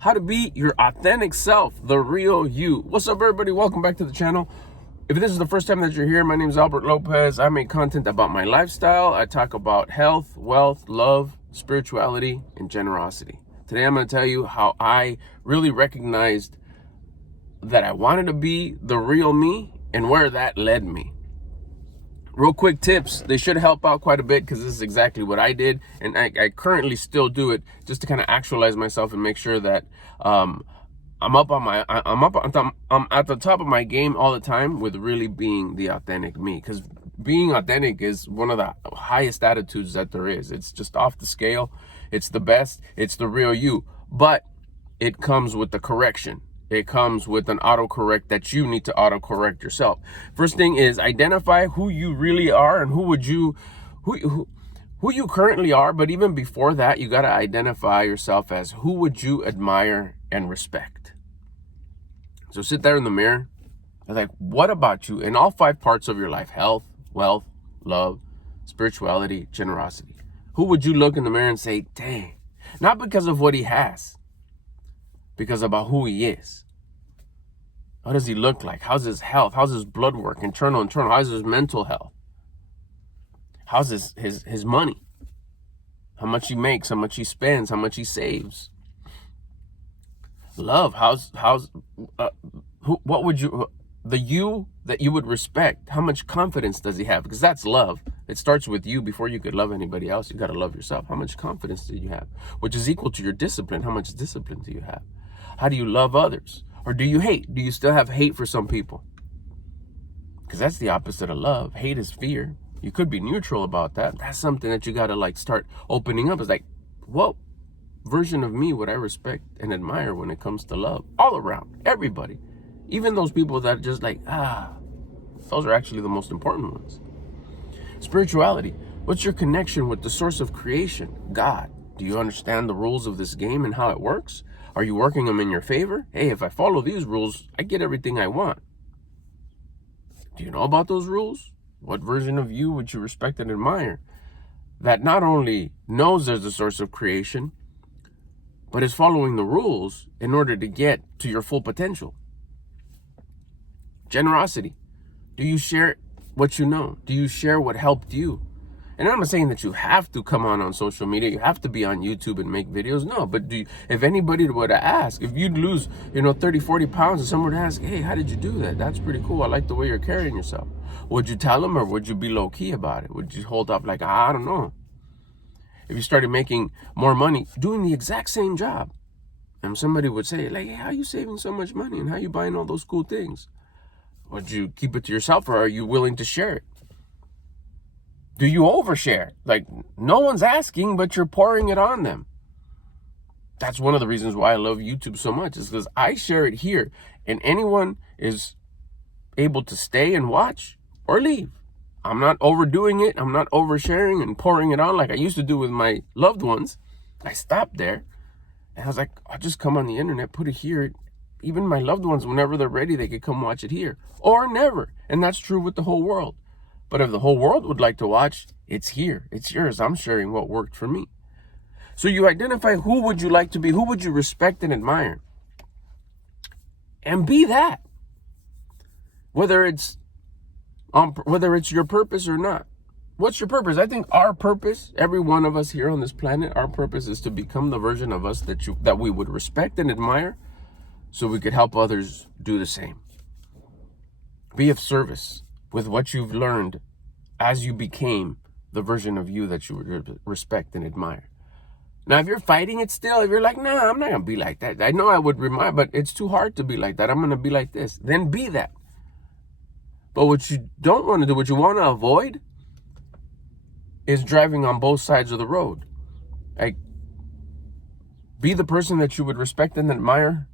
How to be your authentic self, the real you. What's up, everybody? Welcome back to the channel. If this is the first time that you're here, my name is Albert Lopez. I make content about my lifestyle. I talk about health, wealth, love, spirituality, and generosity. Today, I'm going to tell you how I really recognized that I wanted to be the real me and where that led me. Real quick tips, they should help out quite a bit because this is exactly what I did, and I currently still do it just to kind of actualize myself and make sure that I'm at the top of my game all the time with really being the authentic me. Because being authentic is one of the highest attitudes that there is. It's just off the scale. It's the best. It's the real you. But it comes with the correction. It comes with an autocorrect that you need to autocorrect yourself. First thing is identify who you really are and who you currently are. But even before that, you got to identify yourself as who would you admire and respect. So sit there in the mirror and like, what about you in all 5 parts of your life? Health, wealth, love, spirituality, generosity. Who would you look in the mirror and say, dang, not because of what he has, because about who he is. What does he look like? How's his health? How's his blood work? Internal. How's his mental health? How's his money? How much he makes, how much he spends, how much he saves. Love, what would you, the you that you would respect, how much confidence does he have? Because that's love. It starts with you. Before you could love anybody else, you got to love yourself. How much confidence do you have? Which is equal to your discipline. How much discipline do you have? How do you love others? Or do you hate? Do you still have hate for some people? Because that's the opposite of love. Hate is fear. You could be neutral about that. That's something that you got to like start opening up. It's like, what version of me would I respect and admire when it comes to love? All around, everybody. Even those people that are just like, those are actually the most important ones. Spirituality. What's your connection with the source of creation, God? Do you understand the rules of this game and how it works? Are you working them in your favor? Hey, if I follow these rules, I get everything I want. Do you know about those rules? What version of you would you respect and admire that not only knows there's a source of creation, but is following the rules in order to get to your full potential? Generosity. Do you share what you know? Do you share what helped you? And I'm not saying that you have to come on social media. You have to be on YouTube and make videos. No, but if anybody were to ask, if you'd lose, 30, 40 pounds and someone would ask, hey, how did you do that? That's pretty cool. I like the way you're carrying yourself. Would you tell them or would you be low key about it? Would you hold up like, I don't know. If you started making more money doing the exact same job and somebody would say like, hey, how are you saving so much money and how are you buying all those cool things? Would you keep it to yourself or are you willing to share it? Do you overshare? Like, no one's asking, but you're pouring it on them. That's one of the reasons why I love YouTube so much, is because I share it here and anyone is able to stay and watch or leave. I'm not overdoing it. I'm not oversharing and pouring it on like I used to do with my loved ones. I stopped there and I was like, I'll just come on the internet, put it here. Even my loved ones, whenever they're ready, they could come watch it here or never. And that's true with the whole world. But if the whole world would like to watch, it's here. It's yours. I'm sharing what worked for me. So you identify who would you like to be, who would you respect and admire, and be that. Whether it's your purpose or not. What's your purpose? I think our purpose, every one of us here on this planet, our purpose is to become the version of us that we would respect and admire, so we could help others do the same. Be of service with what you've learned as you became the version of you that you would respect and admire. Now, if you're fighting it still, if you're like, nah, I'm not going to be like that. I know I would remind, but it's too hard to be like that. I'm going to be like this. Then be that. But what you don't want to do, what you want to avoid, is driving on both sides of the road. Like, be the person that you would respect and admire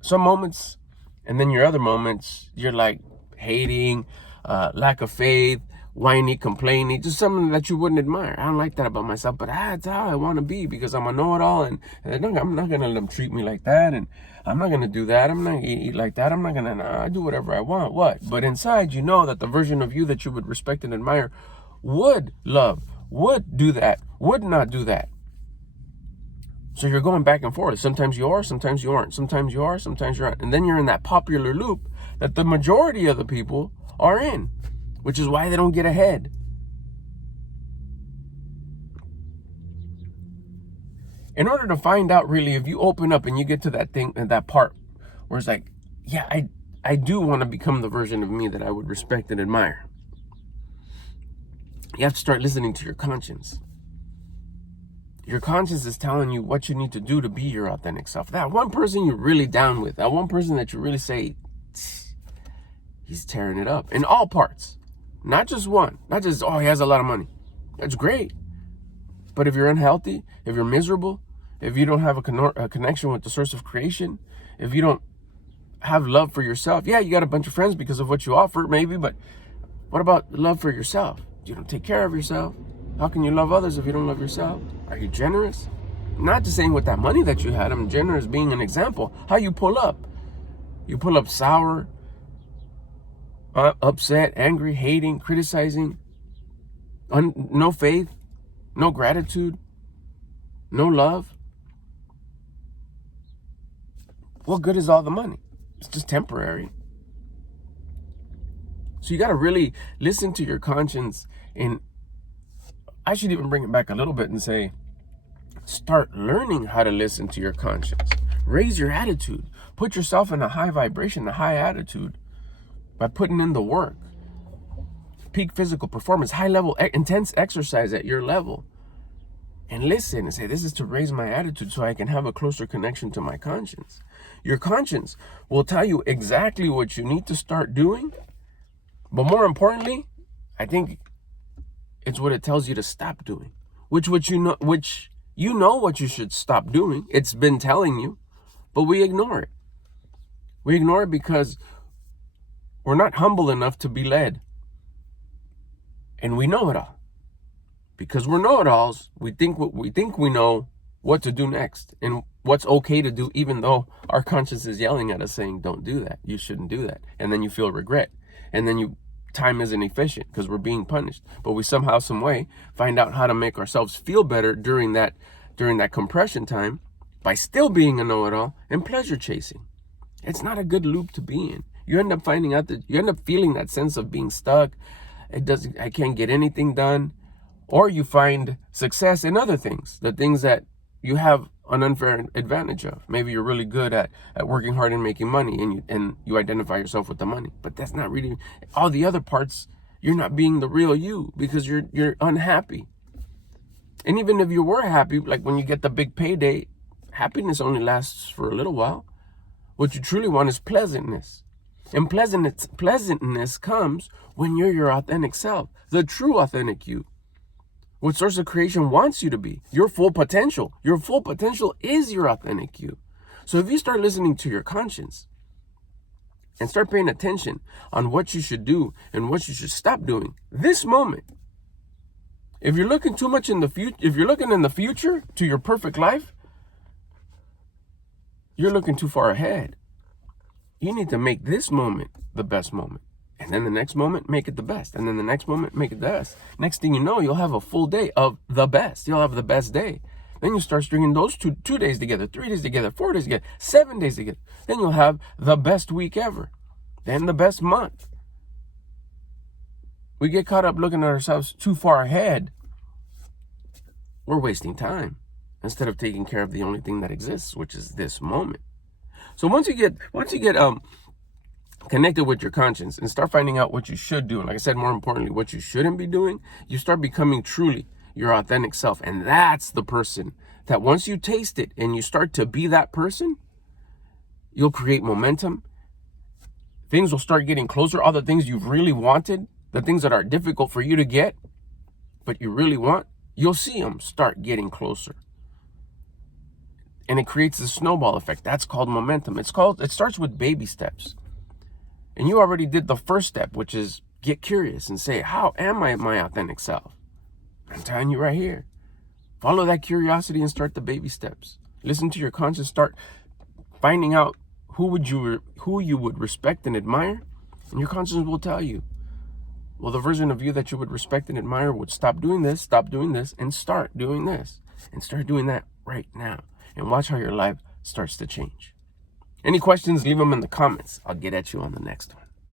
some moments, and then your other moments, you're like hating, lack of faith, whiny, complaining, just something that you wouldn't admire. I don't like that about myself, but that's how I want to be because I'm a know-it-all, and I'm not going to let them treat me like that, and I'm not going to do that. I'm not going to eat like that. I'm not going to do whatever I want. What? But inside, you know that the version of you that you would respect and admire would love, would do that, would not do that. So you're going back and forth. Sometimes you are, sometimes you aren't. Sometimes you are, sometimes you aren't. And then you're in that popular loop that the majority of the people are in, which is why they don't get ahead. In order to find out really, if you open up and you get to that thing and that part where it's like, yeah, I do want to become the version of me that I would respect and admire. You have to start listening to your conscience. Your conscience is telling you what you need to do to be your authentic self. That one person you're really down with, that one person that you really say, he's tearing it up in all parts. Not just one. Not just, oh, he has a lot of money. That's great. But if you're unhealthy, if you're miserable, if you don't have a connection with the source of creation, if you don't have love for yourself, yeah, you got a bunch of friends because of what you offer, maybe, but what about love for yourself? You don't take care of yourself. How can you love others if you don't love yourself? Are you generous? Not just saying with that money that you had, I'm generous being an example. How you pull up? You pull up sour, upset, angry, hating, criticizing, no faith, no gratitude, no love. What good is all the money? It's just temporary. So you got to really listen to your conscience. And I should even bring it back a little bit and say, start learning how to listen to your conscience. Raise your attitude. Put yourself in a high vibration, a high attitude by putting in the work. Peak physical performance, high level, intense exercise at your level. And listen and say, this is to raise my attitude so I can have a closer connection to my conscience. Your conscience will tell you exactly what you need to start doing. But more importantly, I think it's what it tells you to stop doing. Which you know what you should stop doing. It's been telling you, but we ignore it. We ignore it because we're not humble enough to be led. And we know it all. Because we're know-it-alls, we think we know what to do next and what's okay to do, even though our conscience is yelling at us saying, don't do that. You shouldn't do that. And then you feel regret. And then time isn't efficient because we're being punished. But we somehow, some way, find out how to make ourselves feel better during that compression time by still being a know-it-all and pleasure chasing. It's not a good loop to be in. You end up finding out that you end up feeling that sense of being stuck. I can't get anything done. Or you find success in other things, the things that you have an unfair advantage of. Maybe you're really good at working hard and making money, and you identify yourself with the money. But that's not really all the other parts. You're not being the real you because you're unhappy. And even if you were happy, like when you get the big payday, happiness only lasts for a little while. What you truly want is pleasantness. And pleasantness comes when you're your authentic self, the true authentic you. What source of creation wants you to be, your full potential. Your full potential is your authentic you. So if you start listening to your conscience and start paying attention on what you should do and what you should stop doing, this moment, if you're looking too much in the future, if you're looking in the future to your perfect life, you're looking too far ahead. You need to make this moment the best moment. And then the next moment, make it the best. And then the next moment, make it the best. Next thing you know, you'll have a full day of the best. You'll have the best day. Then you start stringing those two days together, 3 days together, 4 days together, 7 days together. Then you'll have the best week ever. Then the best month. We get caught up looking at ourselves too far ahead. We're wasting time instead of taking care of the only thing that exists, which is this moment. So once you get connected with your conscience and start finding out what you should do, and like I said, more importantly, what you shouldn't be doing, you start becoming truly your authentic self. And that's the person that once you taste it and you start to be that person, you'll create momentum. Things will start getting closer. All the things you've really wanted, the things that are difficult for you to get, but you really want, you'll see them start getting closer. And it creates a snowball effect. That's called momentum. It starts with baby steps. And you already did the first step, which is get curious and say, how am I my authentic self? I'm telling you right here. Follow that curiosity and start the baby steps. Listen to your conscience. Start finding out who you would respect and admire. And your conscience will tell you, well, the version of you that you would respect and admire would stop doing this, and start doing this. And start doing that right now. and watch how your life starts to change. Any questions, leave them in the comments. I'll get at you on the next one.